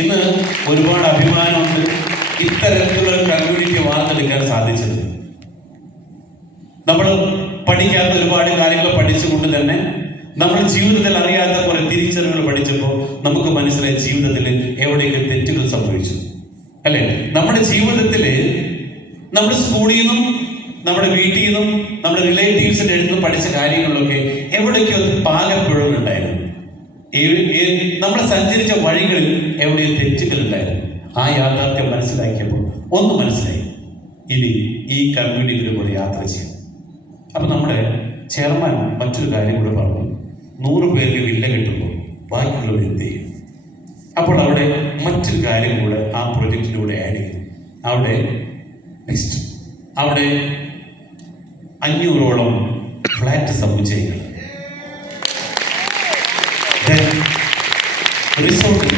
ഇന്ന് ഒരുപാട് അഭിമാനമുണ്ട് ഇത്തരത്തിലുള്ള കമ്മ്യൂണിറ്റി വാർത്തെടുക്കാൻ സാധിച്ചത്. നമ്മൾ പഠിക്കാത്ത ഒരുപാട് കാര്യങ്ങൾ പഠിച്ചുകൊണ്ട് തന്നെ നമ്മൾ ജീവിതത്തിൽ അറിയാത്ത കുറെ തിരിച്ചറിവുകൾ പഠിച്ചപ്പോൾ നമുക്ക് മനസ്സിലായി ജീവിതത്തിൽ എവിടെയൊക്കെ തെറ്റുകൾ സംഭവിച്ചു അല്ലെ. നമ്മുടെ ജീവിതത്തിൽ നമ്മൾ സ്കൂളിൽ നിന്നും നമ്മുടെ വീട്ടിൽ നിന്നും നമ്മുടെ റിലേറ്റീവ്സിന്റെ അടുത്ത് പഠിച്ച കാര്യങ്ങളിലൊക്കെ എവിടേക്കോ പാകപ്പിഴവുണ്ടായിരുന്നു. നമ്മൾ സഞ്ചരിച്ച വഴികളിൽ എവിടെയോ തെറ്റുകൾ ഉണ്ടായിരുന്നു. ആ യാഥാർത്ഥ്യം മനസ്സിലാക്കിയപ്പോൾ ഒന്ന് മനസ്സിലായി, ഇനി ഈ കമ്മ്യൂണിറ്റിയുടെ കൂടെ യാത്ര ചെയ്യും. അപ്പൊ നമ്മുടെ ചെയർമാൻ മറ്റൊരു കാര്യം കൂടെ പറഞ്ഞു, 100 പേർക്ക് വില്ല കിട്ടുമ്പോൾ ബാക്കിയുള്ളവർ എന്ത് ചെയ്യും? അപ്പോൾ അവിടെ മറ്റൊരു കാര്യം കൂടെ ആ പ്രൊജക്റ്റിലൂടെ ആഡ് ചെയ്തു. അവിടെ 500ഓളം ഫ്ലാറ്റ് സമുച്ചയങ്ങൾ, റിസോർട്ട്,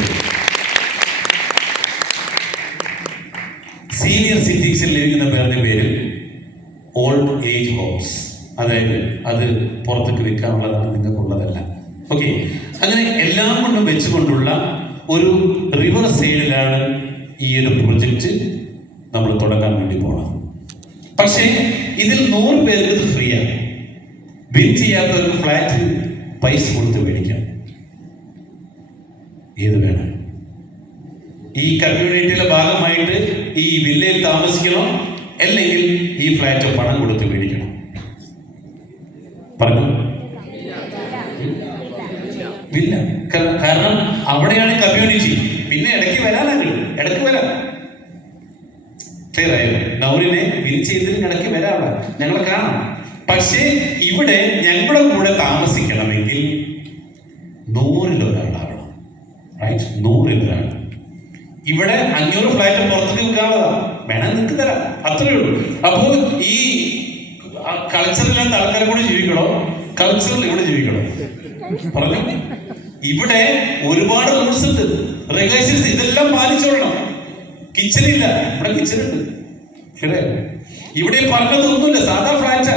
സീനിയർ സിറ്റിസൺ ലഭിക്കുന്ന പേരുടെ പേരിൽ ഓൾഡ് ഏജ് ഹോംസ്, അതായത് അത് പുറത്തേക്ക് വിൽക്കാനുള്ളതാണ്, നിങ്ങൾക്കുള്ളതല്ല. ഓക്കെ, അങ്ങനെ എല്ലാം കൊണ്ടും വെച്ചുകൊണ്ടുള്ള ഒരു റിവർ സൈഡിലാണ് ഈ ഒരു പ്രൊജക്റ്റ് നമ്മൾ തുടങ്ങാൻ വേണ്ടി പോകണം. പക്ഷേ ഇതിൽ 100 പേർക്ക് ഇത് ഫ്രീ ആണ്. വിൻ ചെയ്യാത്തവർക്ക് ഫ്ലാറ്റ് പൈസ കൊടുത്ത് മേടിക്കാം. ഏത് വേണം? ഈ കമ്മ്യൂണിറ്റിയുടെ ഭാഗമായിട്ട് ഈ വില്ലയിൽ താമസിക്കണം, അല്ലെങ്കിൽ ഈ ഫ്ലാറ്റ് പണം കൊടുത്ത് മേടിക്കണം? പറഞ്ഞു വില്ല. കാരണം അവിടെയാണ് കമ്മ്യൂണിറ്റി. പിന്നെ ഇടയ്ക്ക് വരാനാണ്, ഇടയ്ക്ക് വരാം. ക്ലിയർ ആയോ? നൗറിനെ വിൻ ചെയ്തതിന് ഇടയ്ക്ക് വരാനുള്ള ഞങ്ങളെ കാണാം. പക്ഷേ ഇവിടെ ഞങ്ങളുടെ കൂടെ താമസിക്കണമെങ്കിൽ 100-ൽ ഒരാളാവണം. റൈറ്റ്? 100-ൽ ഒരാൾ. ഇവിടെ 500 ഫ്ലാറ്റ് പുറത്തേക്ക് വിൽക്കാനുള്ളതാണ്, വേണം നിങ്ങൾക്ക് തരാം, അത്രയേ ഉള്ളൂ. അപ്പോൾ ഈ കൾച്ചറില്ലാത്ത ആൾക്കാരെ കൂടെ ജീവിക്കണോ? കൾച്ചറിൽ ഇവിടെ ജീവിക്കണോ? പറഞ്ഞു. ഇവിടെ ഒരുപാട് റൂൾസ് ഉണ്ട്, റെഗുലേഷൻസ്, ഇതെല്ലാം പാലിച്ചോളണം. കിച്ചണില്ല, ഇവിടെ കിച്ചണുണ്ട്. ഇവിടെ പറഞ്ഞതൊന്നുമില്ല, സാധാ ഫ്ലാറ്റാ.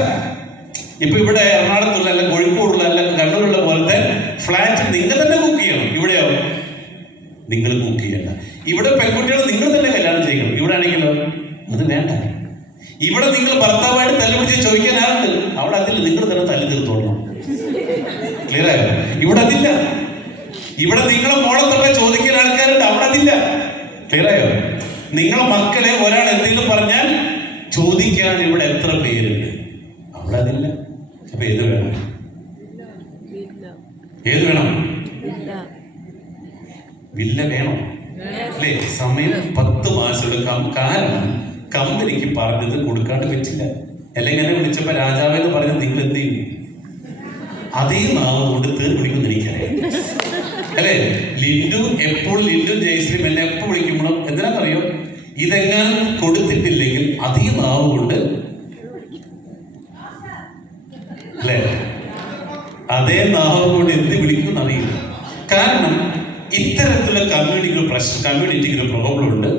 ഇപ്പൊ ഇവിടെ എറണാകുളത്തുള്ള അല്ല കോഴിക്കോടുള്ള അല്ല കണ്ണൂരുള്ള പോലത്തെ ഫ്ലാറ്റ് നിങ്ങൾ തന്നെ കുക്ക് ചെയ്യണം. ഇവിടെയോ നിങ്ങൾ കുക്ക് ചെയ്യണ്ട. ഇവിടെ പെൺകുട്ടികൾ നിങ്ങൾ തന്നെ കല്യാണം ചെയ്യണം. ഇവിടെ ആണെങ്കിലോ അത് വേണ്ട. ഇവിടെ നിങ്ങൾ ഭർത്താവായിട്ട് തല്ലുപിടിച്ച് ചോദിക്കാൻ ആളുണ്ട്, അവിടെ അതില്ല, നിങ്ങൾ തന്നെ തല്ലി തീർത്തോളണം. ക്ലിയർ ആയോ? ഇവിടെ അതില്ല. ഇവിടെ നിങ്ങളെ മോളെ തൊക്കെ ചോദിക്കാൻ ആൾക്കാരുണ്ട്, അവിടെ അതില്ല. ക്ലിയർ ആയോ? നിങ്ങളെ മക്കളെ ഒരാൾ എന്തെങ്കിലും പറഞ്ഞാൽ ചോദിക്കാൻ ഇവിടെ എത്ര പേരുണ്ട്, അവിടെ അതില്ല. അപ്പൊ ഏത് വേണം? ഏത് വേണം? വില്ല വേണം അല്ലേ? സമയം 10 മാസം എടുക്കാം. കാരണം കമ്പനിക്ക് പറഞ്ഞത് കൊടുക്കാണ്ട് പറ്റില്ല. അല്ലെങ്കിൽ എന്നെ വിളിച്ചപ്പോ രാജാവെന്ന് പറഞ്ഞത് നിങ്ങൾ എന്ത് ചെയ്യും? അതേ നാവ് കൊണ്ട് തീർ പിടിക്കുമെന്ന് എനിക്കറിയാം അല്ലേ? എപ്പോഴും ലിൻഡു ജയശ്രീം എന്നെ എപ്പോൾ വിളിക്കുമ്പോഴും എന്തിനാണെന്നറിയോ, ഇതെങ്ങാനും കൊടുത്തിട്ടില്ലെങ്കിൽ അതേ നാവ് കൊണ്ട് അല്ലേ, അതേ നാവ് കൊണ്ട് എന്ത് വിളിക്കുമെന്ന് അറിയില്ല. കാരണം ഇത്തരത്തിലുള്ള കമ്മ്യൂണിറ്റിക്ക് ഒരു പ്രോബ്ലം ഉണ്ട്.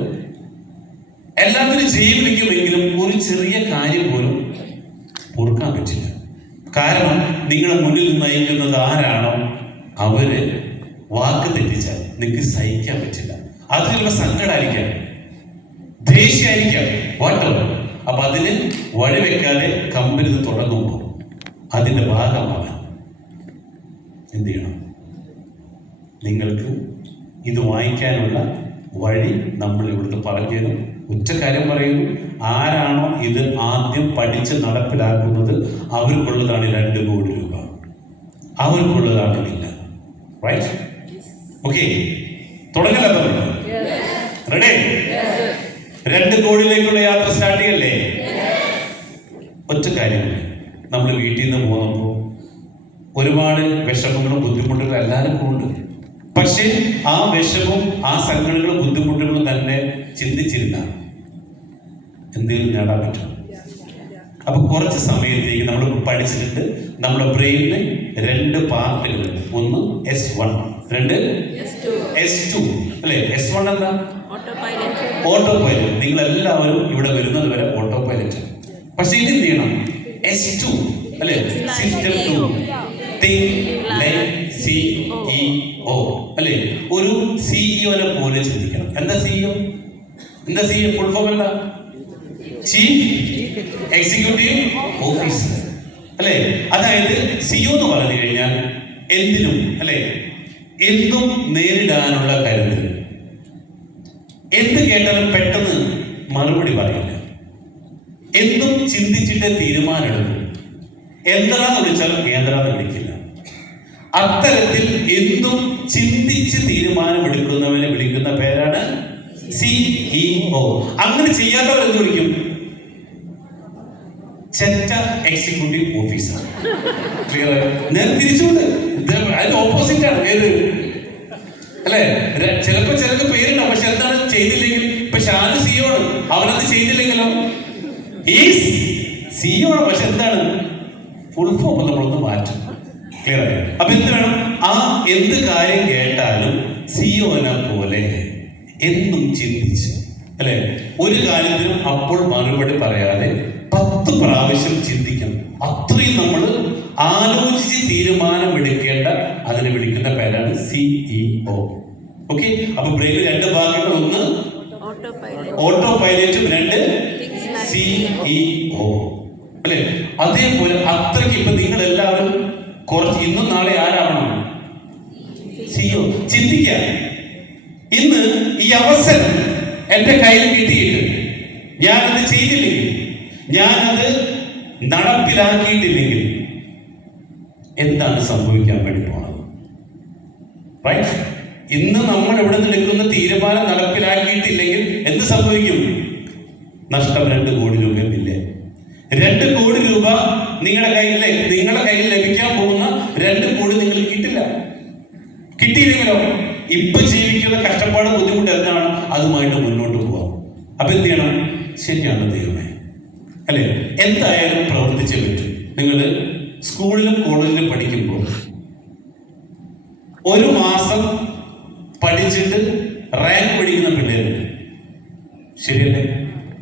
എല്ലാത്തിനും ജീവിക്കുമെങ്കിലും ഒരു ചെറിയ കാര്യം പോലും പൊറുക്കാൻ പറ്റില്ല. കാരണം നിങ്ങളുടെ മുന്നിൽ നയിക്കുന്നത് ആരാണോ അവര് വാക്ക് തെറ്റിച്ചാൽ നിങ്ങൾക്ക് സഹിക്കാൻ പറ്റില്ല. അത് ചിലപ്പോൾ സങ്കടമായിരിക്കാം, ദേഷ്യമായിരിക്കാം, വാട്ടെവർ. അപ്പൊ അതിന് വഴിവെക്കാതെ കമ്പനി തുടങ്ങുമ്പോൾ അതിന്റെ ഭാഗമാവാൻ എന്ത് ചെയ്യണം? നിങ്ങൾക്ക് ഇത് വാങ്ങിക്കാനുള്ള വഴി നമ്മൾ ഇവിടുത്തെ പറഞ്ഞു തരും. ഒറ്റ കാര്യം പറയുന്നു, ആരാണോ ഇത് ആദ്യം പഠിച്ച് നടപ്പിലാക്കുന്നത് അവർക്കുള്ളതാണ് 2 കോടി രൂപ, അവർക്കുള്ളതാണ് ഇല്ല. റൈറ്റ്? ഓക്കെ, തുടങ്ങലോ? റെഡി? 2 കോടിയിലേക്കുള്ള യാത്ര സ്റ്റാർട്ട് ചെയ്യല്ലേ? ഒറ്റ കാര്യം, നമ്മൾ വീട്ടിൽ നിന്ന് പോകുമ്പോൾ ഒരുപാട് വിഷമങ്ങളും ബുദ്ധിമുട്ടുകളും എല്ലാവർക്കും ഉണ്ട്. പക്ഷെ ആ വിഷമവും ആ സങ്കടങ്ങളും ബുദ്ധിമുട്ടുകളും തന്നെ ചിന്തിച്ചിരുന്ന എന്തെങ്കിലും നേടാൻ പറ്റും. അപ്പൊ കുറച്ച് സമയത്തേക്ക് നമ്മൾ പഠിച്ചിട്ടുണ്ട്, നമ്മുടെ ബ്രെയിനിന് 2 പാർട്ടുകളുണ്ട്. ഒന്ന് S1, 2 S2 അല്ലെ? S1 എന്താ? Auto pilot. നിങ്ങൾ എല്ലാവരും ഇവിടെ വരുന്നത് വരെ ഓട്ടോ പൈലറ്റ്. പക്ഷെ ഇത് എന്ത് ചെയ്യണം? S2 അല്ലെ? സിസ്റ്റം 2, തിങ്ക് ലൈക്ക് CEO അല്ലേ? ഒരു സിഇഒനെ പോലെ ചിന്തിക്കണം. എന്താ സിഇഒ? എന്താ സിഇഒ? ഫുൾ ഫോം എന്താ? ചീഫ് എക്സിക്യൂട്ടീവ് ഓഫീസർ അല്ലേ? അതായത് സിഇഒ എന്ന് പറഞ്ഞു കഴിഞ്ഞാൽ എന്തിനും അല്ലേ, എന്തും നേരിടാനുള്ള കരുതൽ. എന്ത് കേട്ടാലും പെട്ടെന്ന് മറുപടി പറയില്ല. എന്തും ചിന്തിച്ചിട്ട് തീരുമാനമെടുക്കും. എന്താന്ന് വിളിച്ചാലും ഏതാന്ന് വിളിക്കില്ല. അത്തരത്തിൽ എന്തും ചിന്തിച്ച് തീരുമാനമെടുക്കുന്നവനെ വിളിക്കുന്ന പേരാണ് സിഇഒ. അങ്ങനെ ചെയ്യാത്തവർ എന്ത് വിളിക്കും? ചെറ്റ എക്സിക്യൂട്ടീവ് ഓഫീസർ. ക്ലിയർ? ഞാൻ തിരിച്ചുകൊണ്ട് അതിന് ഓപ്പോസിറ്റ് ആണ്. ഏത് അല്ലെ? ചിലപ്പോ ചിലർക്ക് പേരുണ്ടാവും, പക്ഷെ എന്താണ് ചെയ്തില്ലെങ്കിൽ. ഇപ്പൊ ഷാന് സിഇഒ ആണ്, അവനത് ചെയ്തില്ലെങ്കിലോ സിഇഒ ആണ്, പക്ഷെ എന്താണ് ഫുൾ ഫോം നമ്മളൊന്ന് മാറ്റും. ക്ലിയർ ആയി? അപ്പൊ എന്ത് വേണം? ആ എന്ത് കാര്യം കേട്ടാലും സിഇഒനെ പോലെ എന്നും ചിന്തിച്ച് അല്ലെ, ഒരു കാര്യത്തിനും അപ്പോൾ മറുപടി പറയാതെ 10 പ്രാവശ്യം ചിന്തിക്കണം. അത്രയും നമ്മൾ ആലോചിച്ച് തീരുമാനമെടുക്കേണ്ട അതിനെ വിളിക്കുന്ന പേരാണ് സിഇഒ. ഓക്കെ? അപ്പൊ ബ്രെയിനിൽ 2 ഭാഗങ്ങൾ, ഒന്ന് ഓട്ടോ പൈലറ്റും 2 സിഇഒ അല്ലെ? അതേപോലെ അത്രയ്ക്ക് ഇപ്പൊ നിങ്ങൾ എല്ലാവരും കുറച്ച് ഇന്നും നാളെ ആരാവണം? സിഇഒ. ചിന്തിക്കുക, ഇന്ന് ഈ അവസരം എന്റെ കയ്യിൽ കിട്ടിയിട്ട് ഞാനത് ചെയ്തില്ലെങ്കിൽ, ഞാനത് നടപ്പിലാക്കിയിട്ടില്ലെങ്കിൽ എന്താണ് സംഭവിക്കാൻ വേണ്ടി പോണത്? റൈറ്റ്? ഇന്ന് നമ്മൾ ഇവിടെ നിന്ന് എടുക്കുന്ന തീരുമാനം നടപ്പിലാക്കിയിട്ടില്ലെങ്കിൽ എന്ത് സംഭവിക്കും? നഷ്ടം 2 കോടി രൂപയില്ലേ? 2 കോടി രൂപ നിങ്ങളുടെ കയ്യിൽ ലഭിക്കാൻ പോകുന്ന 2 കോടി നിങ്ങൾക്ക് കിട്ടില്ല. കിട്ടിയില്ലെങ്കിലോ ഇപ്പൊ ജീവിക്കുന്ന കഷ്ടപ്പാട്, ബുദ്ധിമുട്ട് എന്താണ്? അതുമായിട്ട് മുന്നോട്ട് പോവാം. അപ്പൊ എന്ത് ചെയ്യണം? ശരിയാണ് ദൈവമേ അല്ലെ, എന്തായാലും പ്രവർത്തിച്ചേ പറ്റും. നിങ്ങൾ സ്കൂളിലും കോളേജിലും പഠിക്കുമ്പോൾ 1 മാസം പഠിച്ചിട്ട് റാങ്ക് പിടിക്കുന്ന പിള്ളേരുണ്ട്, ശരിയല്ലേ?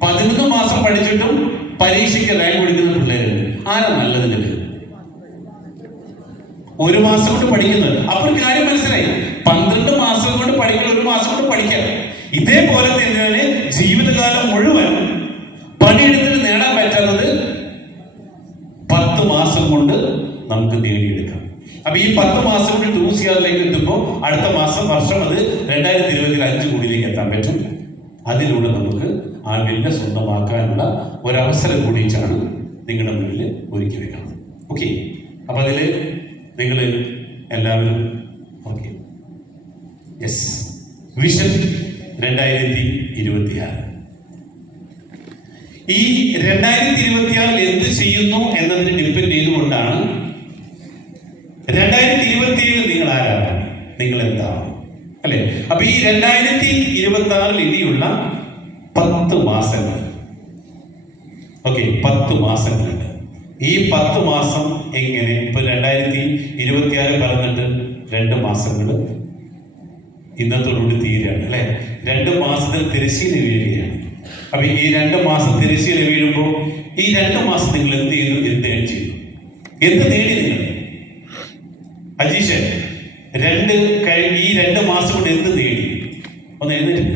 11 മാസം പഠിച്ചിട്ടും പരീക്ഷയ്ക്ക് റാങ്ക് പിടിക്കുന്ന പിള്ളേരുണ്ട്. ആരാ നല്ലതിന്? 1 മാസം കൊണ്ട് പഠിക്കുന്നത്. അപ്പൊ ഒരു കാര്യം മനസ്സിലായി, 12 മാസം കൊണ്ട് പഠിക്കണം, 1 മാസം കൊണ്ട് പഠിക്കാം. ഇതേപോലെ തന്നെയാണ് ജീവിതകാലം മുഴുവൻ പണിയെടുത്തിട്ട് നേടാൻ പറ്റുന്നത് 10 മാസം കൊണ്ട് നമുക്ക് നേടിയെടുക്കാം. അപ്പൊ ഈ 10 മാസം കൊണ്ട് ടൂസിയാറിലേക്ക് എത്തുമ്പോൾ അടുത്ത വർഷം അത് 2020 5 കോടിയിലേക്ക് എത്താൻ പറ്റും. അതിലൂടെ നമുക്ക് ആ വില്ല സ്വന്തമാക്കാനുള്ള ഒരവസരം കൂടിയിട്ടാണ് നിങ്ങളുടെ മുന്നിൽ ഒരുക്കി വെക്കുന്നത്. ഓക്കെ? അപ്പൊ അതില് നിങ്ങൾ എല്ലാവരും ഓക്കെ? യെസ്. വിഷൻ 2026. ഈ 2026 എന്ത് ചെയ്യുന്നു എന്നതിന് ഡിപ്പെൻഡ് ചെയ്തുകൊണ്ടാണ് 2027 നിങ്ങൾ ആരാണ്, നിങ്ങൾ എന്താണ് അല്ലെ? അപ്പൊ ഈ 2026 ഇനിയുള്ള 10 മാസങ്ങൾ, ഓക്കെ, 10 മാസങ്ങളുണ്ട്. ഈ 10 മാസം എങ്ങനെ? ഇപ്പൊ 2026 പറഞ്ഞിട്ട് 2 മാസങ്ങൾ ഇന്നത്തോടുകൂടി തീരുകയാണ് അല്ലെ? 2 മാസത്തിൽ തിരശ്ശീല വീഴുകയാണ്. അപ്പൊ ഈ 2 മാസം തിരശ്ശീല വീഴുമ്പോൾ ഈ 2 മാസം നിങ്ങൾ എന്ത് ചെയ്തു? എന്ത് ചെയ്തു? എന്ത് നേടി നിങ്ങൾ? അജീഷ്, ഈ 2 മാസം കൊണ്ട് എന്ത് നേടി? ഒന്ന് എഴുന്നേറ്റ്.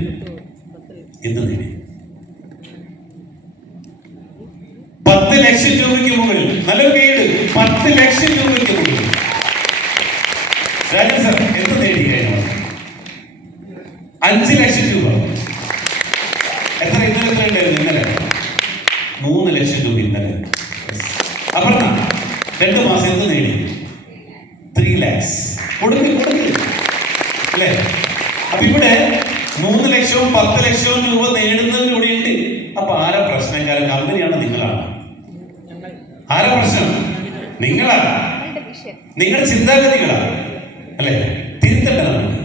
എന്ത് നേടി? 10 ലക്ഷം രൂപയ്ക്ക് മുകളിൽ. നല്ല വീട് 10 ലക്ഷം രൂപയ്ക്ക് മുകളിൽ. രാജൻ സാർ എന്ത് നേടി കഴിഞ്ഞ മാസം? 5 ലക്ഷം രൂപ. എത്ര ഇന്നലെ ഉണ്ടായിരുന്നു? ഇന്നലെ 3 ലക്ഷം രൂപ ഇന്നലെ. അപർണ 2 മാസം എന്ത് നേടി? 3 lakhs. കൊടുക്ക് അല്ലേ? അപ്പൊ ഇവിടെ 3 ലക്ഷവും 10 ലക്ഷവും രൂപ നേടുന്നതിലൂടെ ഉണ്ട്. അപ്പൊ ആരാ പ്രശ്നക്കാരൻ? കമ്പനിയാണ്, നിങ്ങളാണ്. ആരാ പ്രശ്നം? നിങ്ങളാണ്. നിങ്ങളുടെ ചിന്താഗതികളാണ് അല്ലെ? തിരുത്തണ്ട നമുക്ക്.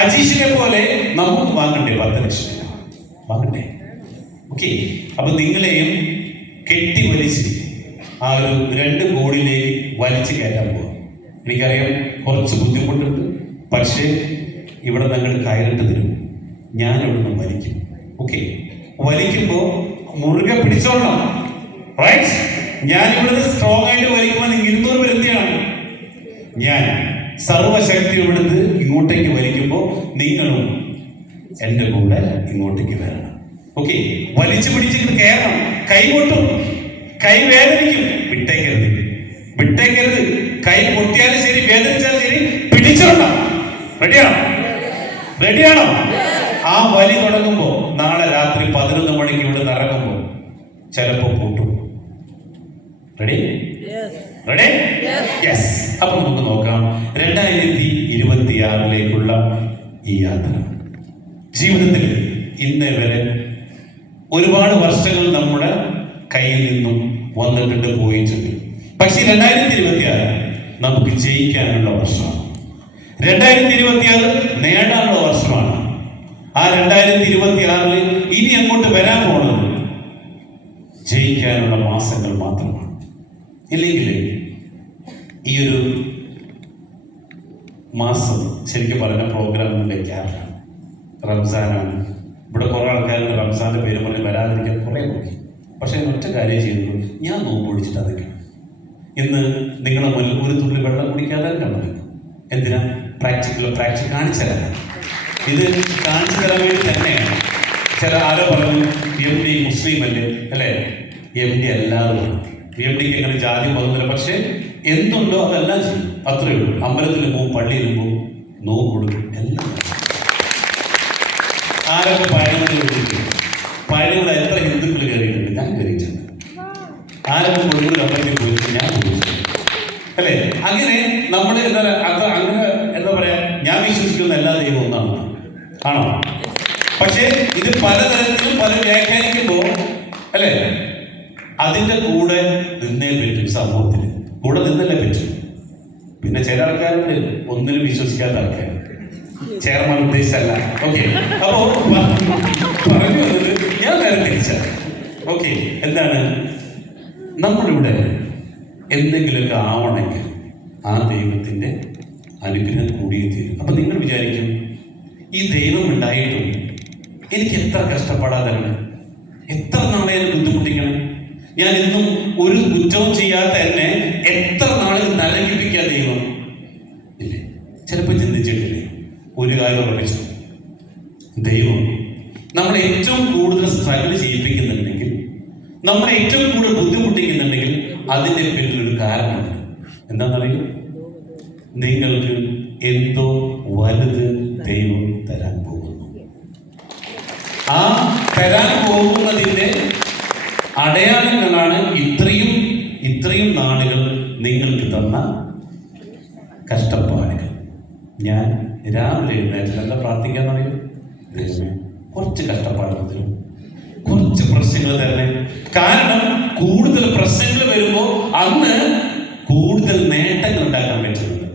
അജീഷിനെ പോലെ നമുക്ക് വാങ്ങണ്ടേ 10 ലക്ഷം രൂപ? വാങ്ങണ്ടേ? ഓക്കെ? അപ്പൊ നിങ്ങളെയും കെട്ടിവലിച്ച് ആ ഒരു 2 കോടിയിലേക്ക് വലിച്ചു കയറ്റാൻ പോവാം. എനിക്കറിയാം കുറച്ച് ബുദ്ധിമുട്ടുണ്ട്, പക്ഷേ ഇവിടെ നിങ്ങൾ കയറിട്ട് തരും, ഞാൻ ഇവിടെ നിന്ന് വലിക്കും. ഓക്കെ? വലിക്കുമ്പോൾ മുറുകെ പിടിച്ചോളണം. റൈറ്റ്? ഞാൻ ഇവിടുന്ന് സ്ട്രോങ് ആയിട്ട് വലിക്കുമ്പോൾ നിങ്ങൾ 200 പേര് എന്ത് ചെയ്യണം? ഞാൻ സർവശക്തിയും എടുത്ത് ഇങ്ങോട്ടേക്ക് വലിക്കുമ്പോൾ നിങ്ങളും എൻ്റെ കൂടെ ഇങ്ങോട്ടേക്ക് വരണം. ഓക്കെ, വലിച്ചു പിടിച്ചിട്ട് കയറണം. കൈ പൊട്ടും, കൈ വേദനിക്കും, വിട്ടേക്കരുത്, വിട്ടേക്കരുത്. കൈ പൊട്ടിയാലും ശരി, വേദനിച്ചാലും ശരി, പിടിച്ചോണം. റെഡിയാണോ? റെഡിയാണോ? ആ വലി തുടങ്ങുമ്പോൾ നാളെ രാത്രി 11 മണിക്ക് ഇവിടെ നിന്ന് ഇറങ്ങുമ്പോൾ ചിലപ്പോൾ പൊട്ടും. റെഡി? റെഡി? യെസ്. അപ്പൊ നമുക്ക് നോക്കാം 2026 ഈ യാത്ര. ജീവിതത്തിൽ ഇന്നേ വരെ ഒരുപാട് വർഷങ്ങൾ നമ്മുടെ കയ്യിൽ നിന്നും വന്നിട്ടുണ്ട്, പോയിട്ടുണ്ട്. പക്ഷെ 2026 നമുക്ക് ജയിക്കാനുള്ള വർഷമാണ്. 2026 നേടാനുള്ള വർഷമാണ്. ആ 2026 ഇനി അങ്ങോട്ട് വരാൻ പോകുന്നത് ജയിക്കാനുള്ള മാസങ്ങൾ മാത്രമാണ്. ഇല്ലെങ്കിൽ ഈ ഒരു മാസം ശരിക്കും പറഞ്ഞ പ്രോഗ്രാം ഒന്നും വെക്കാറില്ല. റംസാനാണ്. ഇവിടെ കുറേ ആൾക്കാരുടെ റംസാന്റെ പേര് പറഞ്ഞ് വരാതിരിക്കാൻ കുറേ നോക്കി. പക്ഷേ ഒറ്റ കാര്യം ചെയ്തത്, ഞാൻ നോമ്പ് പിടിച്ചിട്ട് അതൊക്കെയാണ്. ഇന്ന് നിങ്ങളെ മുന്നിൽ ഒരു തുള്ളി വെള്ളം കുടിക്കാതെ കണ്ടത് എന്തിനാ? പ്രാക്ടിക്കൽ കാണിച്ചു തരാൻ. ഇത് കാണിച്ചു തരാൻ വേണ്ടി തന്നെയാണ്. ചില ആരോ പറഞ്ഞു MD മുസ്ലിം അല്ലേ? MD അല്ലാതെ MDക്ക് എങ്ങനെ ജാതി പോകുന്നില്ല. പക്ഷെ എന്തുണ്ടോ അതെല്ലാം ചെയ്യും, അത്രയേ ഉള്ളൂ. അമ്പലത്തിൽ പോവും, പള്ളിയിൽ പോവും, നോമ്പ് കൊടുക്കും, എല്ലാം. ആരൊക്കെ പഴയങ്ങളിൽ കൊടുക്കും? പഴയങ്ങൾ എത്ര ഹിന്ദുക്കൾ കയറിയിട്ടുണ്ട്? ഞാൻ കയറിയിട്ടുണ്ട്. ആരൊക്കെ കൊടുക്കുന്ന അമ്പലത്തിൽ പോയിട്ട് ഞാൻ പോയിട്ടുണ്ട്, അല്ലേ? അങ്ങനെ നമ്മൾ എന്താ പറയാ, ഞാൻ വിശ്വസിക്കുന്ന എല്ലാ ദൈവവും ഒന്നാണ്. ആണോ? പക്ഷേ ഇത് പലതരത്തിലും പല വ്യാഖ്യാനിക്കുമ്പോൾ അല്ലേ, അതിൻ്റെ കൂടെ നിന്നേ പറ്റും. സമൂഹത്തിന് കൂടെ നിന്നല്ലേ പറ്റും. പിന്നെ ചില ആൾക്കാരുണ്ട് ഒന്നിനും വിശ്വസിക്കാത്ത ആൾക്കാർ. ചെയർമാൻ ഉദ്ദേശിച്ചല്ല. ഓക്കെ, അപ്പോ പറഞ്ഞു വന്നത് ഞാൻ നേരെ തിരിച്ച. ഓക്കെ, എന്താണ് നമ്മളിവിടെ എന്തെങ്കിലുമൊക്കെ ആവണമെങ്കിൽ ആ ദൈവത്തിൻ്റെ അനുഗ്രഹം കൂടിയേ തീരും. അപ്പൊ നിങ്ങൾ വിചാരിക്കും, ഈ ദൈവം ഉണ്ടായിട്ടും എനിക്ക് എത്ര കഷ്ടപ്പെടാതാണ്, എത്ര നാളെ ബുദ്ധിമുട്ടിക്കണം, ഞാൻ ഇന്നും ഒരു കുറ്റവും ചെയ്യാത്ത എന്നെ എത്ര നാളിൽ നരകിപ്പിക്കുക ദൈവം ഇല്ലേ? ചിലപ്പോൾ ചിന്തിച്ചിട്ടില്ലേ? ഒരു കാര്യം ഉറപ്പിച്ചു, ദൈവം നമ്മളെ ഏറ്റവും കൂടുതൽ സ്ട്രഗിൾ ചെയ്യിപ്പിക്കുന്നുണ്ടെങ്കിൽ, നമ്മളെ ഏറ്റവും കൂടുതൽ ബുദ്ധിമുട്ടിക്കുന്നുണ്ടെങ്കിൽ അതിൻ്റെ പിന്നിൽ ഒരു കാരണമുണ്ട്. എന്താണെന്നറിയോ? നിങ്ങൾക്ക് എന്തോ വലുത് ദൈവം തരാൻ പോകുന്നു. ആ തരാൻ പോകുന്നതിൻ്റെ അടയാളങ്ങളാണ് ഇത്രയും നാളുകൾ നിങ്ങൾക്ക് തന്ന കഷ്ടപ്പാടുകൾ. ഞാൻ രാവിലെ എഴുന്നേറ്റ് നല്ല പ്രാർത്ഥിക്കാൻ പറയും, ദൈവമേ കുറച്ച് കഷ്ടപ്പാട് തരും, കുറച്ച് പ്രശ്നങ്ങൾ തരണേ. കാരണം കൂടുതൽ പ്രശ്നങ്ങൾ വരുമ്പോൾ അന്ന് കൂടുതൽ നേട്ടങ്ങൾ ഉണ്ടാക്കാൻ പറ്റുന്നുണ്ട്.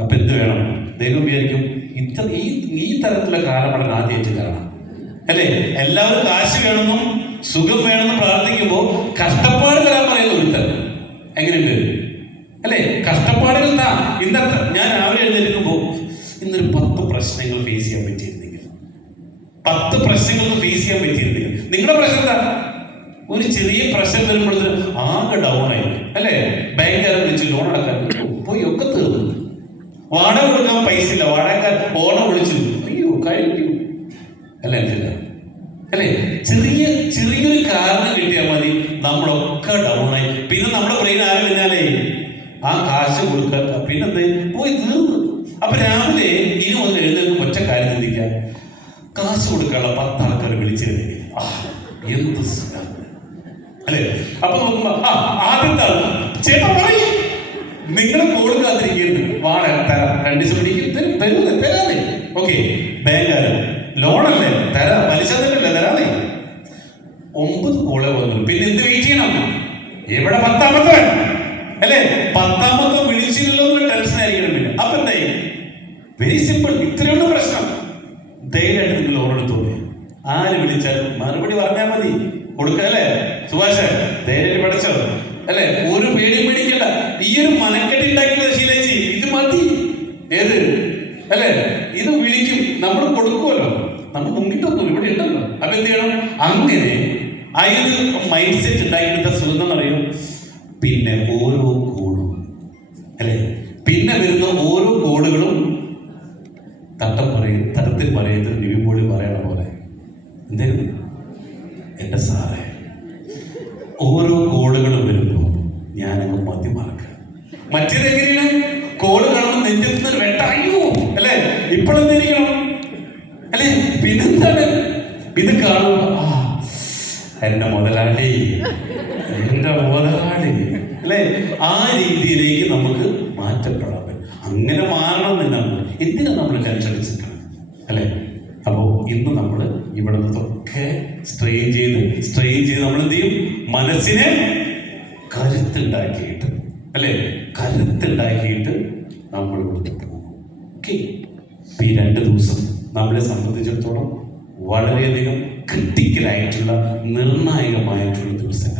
അപ്പൊ എന്ത് വേണം? ദൈവം വിചാരിക്കും ഈ തരത്തിലുള്ള കാലമാണ് ആദ്യമായിട്ട് കാണാം, അല്ലേ? എല്ലാവരും കാശ് വേണമെന്നും സുഖം വേണമെന്നും പ്രാർത്ഥിക്കുമ്പോൾ കഷ്ടപ്പാട് തരാൻ പറയുന്ന ഒരുത്തൻ എങ്ങനെയുണ്ട്, അല്ലേ? കഷ്ടപ്പാടുകൾ ഇന്നത്തെ ഞാൻ രാവിലെ എഴുന്നേൽക്കുമ്പോൾ ഇന്നൊരു 10 പ്രശ്നങ്ങൾ ഫേസ് ചെയ്യാൻ പറ്റിയിരുന്നെങ്കിൽ, 10 പ്രശ്നങ്ങൾ ഫേസ് ചെയ്യാൻ പറ്റിയിരുന്നെങ്കിൽ. നിങ്ങളുടെ പ്രശ്നം എന്താ? ഒരു ചെറിയ പ്രശ്നം വരുമ്പോഴത്തേന് ആകെ ഡൗൺ ആയി, അല്ലേ? ബാങ്കുകാരെ വിളിച്ച് ലോൺ അടക്കാൻ പോയി ഒക്കെ തീർന്നു. വാടക കൊടുക്കാൻ പൈസ ഇല്ല, വാടകക്കാർ ഓണം വിളിച്ചു, അയ്യോ കഴിഞ്ഞു, അല്ലേ? അല്ലേ? ചെറിയൊരു കാരണം കിട്ടിയാൽ മതി, നമ്മളൊക്കെ ഡൗൺ ആയി. പിന്നെ നമ്മുടെ ബ്രെയിൻ ആരും കഴിഞ്ഞാലേ ആ കാശ് കൊടുക്കാൻ പിന്നെന്ത് പോയി തീർന്നു. അപ്പൊ രാവിലെ ഇനി വന്ന് എഴുന്നേൽക്കും ഒറ്റ കാര്യം ചിന്തിക്കാൻ, കാശ് കൊടുക്കാനുള്ള 10 ആൾക്കാർ വിളിച്ചിരുന്നെങ്കിൽ എന്ത് സുഖം, അല്ലേ? അപ്പൊ നോക്കുമ്പോ ആദ്യത്തെ ആൾ ചേട്ടാ പറയും, നിങ്ങൾ കൊടുക്കാതിരിക്കരുത്, വാടക തരാം, 2 ദിവസം പിടിക്കും, തരാതെ. ഓക്കെ, ബാങ്കുകാരൻ ലോണല്ലേ തരാം, പലിശ തന്നെയല്ലേ തരാതെ. 9 കോളെ വന്നു, പിന്നെ എന്ത് വെയിറ്റ് ചെയ്യണം? എവിടെ 10ാമത്തെ, അല്ലേ? 10ാമത്തെ വിളിച്ചില്ലല്ലോ എന്നൊരു ടെൻഷൻ ആയിരിക്കണം. പിന്നെ അപ്പൊ എന്തായി? വെരി സിമ്പിൾ, ഇത്രയുള്ള പ്രശ്നം. ധൈര്യമായിട്ട് നിങ്ങൾ ലോൺ എടുത്തു, ആര് വിളിച്ചാലും മറുപടി പറഞ്ഞാൽ മതി, കൊടുക്കല്ലേ? സുഭാഷ് ധൈര്യമായിട്ട് പഠിച്ചോ, അല്ലേ? ഒരു പേടിയും പേടിക്കണ്ട. ഈ ഒരു മനക്കെട്ടി ഉണ്ടാക്കിയത് ശീലിച്ച് ഇത് മതി. ഏത്, അല്ലേ? ഇത് വിളിക്കും, നമ്മൾ കൊടുക്കുമല്ലോ, നമ്മൾ മുങ്ങിട്ടൊന്നും ഇവിടെ ഉണ്ടല്ലോ. അപ്പൊ എന്ത് ചെയ്യണം? അങ്ങനെ ആ ഒരു മൈൻഡ് സെറ്റ് ഉണ്ടാക്കിയെടുത്ത സുഖം അറിയും. പിന്നെ ഓരോ കോളും, അല്ലേ? പിന്നെ വരുന്ന തരത്തിൽ പറയുന്നത് നിവിൻ പോളി പറയണ പോലെ എന്തായിരുന്നു, എൻ്റെ സാറേ, ഓരോ കോളുകളും വരുമ്പോൾ ഞാനങ്ങ് മതി മറക്കുക. മറ്റേതെങ്ങനെയാണ് കോള് കാണുമ്പോൾ നെഞ്ചെത്തുന്ന വെട്ടായോ അല്ലേ, ഇപ്പോഴെന്തിരിക്കണം അല്ലേ, പിന്നെന്താണ് ഇത് കാണുമ്പോ എന്റെ മുതലാളി, എന്റെ മുതലാളി അല്ലേ, ആ രീതിയിലേക്ക് നമുക്ക് മാറ്റപ്പെടാൻ പറ്റും. അങ്ങനെ മാറണം എന്നാണ്. എന്തിനാ നമ്മൾ ടെൻഷൻ അടിച്ചിരിക്കണം അല്ലേ? അപ്പോൾ ഇന്ന് നമ്മൾ ഇവിടെ നിന്നൊക്കെ സ്ട്രെയിൻ ചെയ്ത് നമ്മൾ എന്ത് ചെയ്യും, മനസ്സിനെ കരുത്തുണ്ടാക്കിയിട്ട് അല്ലേ, കരുത്തുണ്ടാക്കിയിട്ട് നമ്മൾ ഇവിടുത്തെ പോകും. ഓക്കെ, ഈ 2 ദിവസം നമ്മളെ സംബന്ധിച്ചിടത്തോളം വളരെയധികം ക്രിട്ടിക്കലായിട്ടുള്ള നിർണായകമായിട്ടുള്ള ദിവസങ്ങൾ.